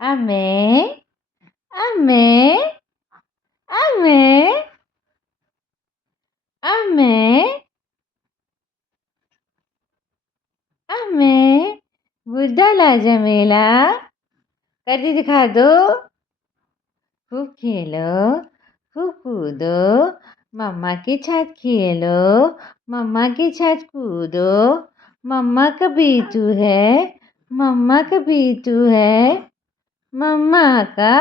അമ്മേ അമ്മേ അമ്മേ അമ്മേ अम्मे बुड्ढा लाजा मेला करके दिखा दो। खूब खेलो, खूब कूदो, मम्मा के साथ खेलो, मम्मा के साथ कूदो। मम्मा का बीटू है, मम्मा का बीटू है, मम्मा का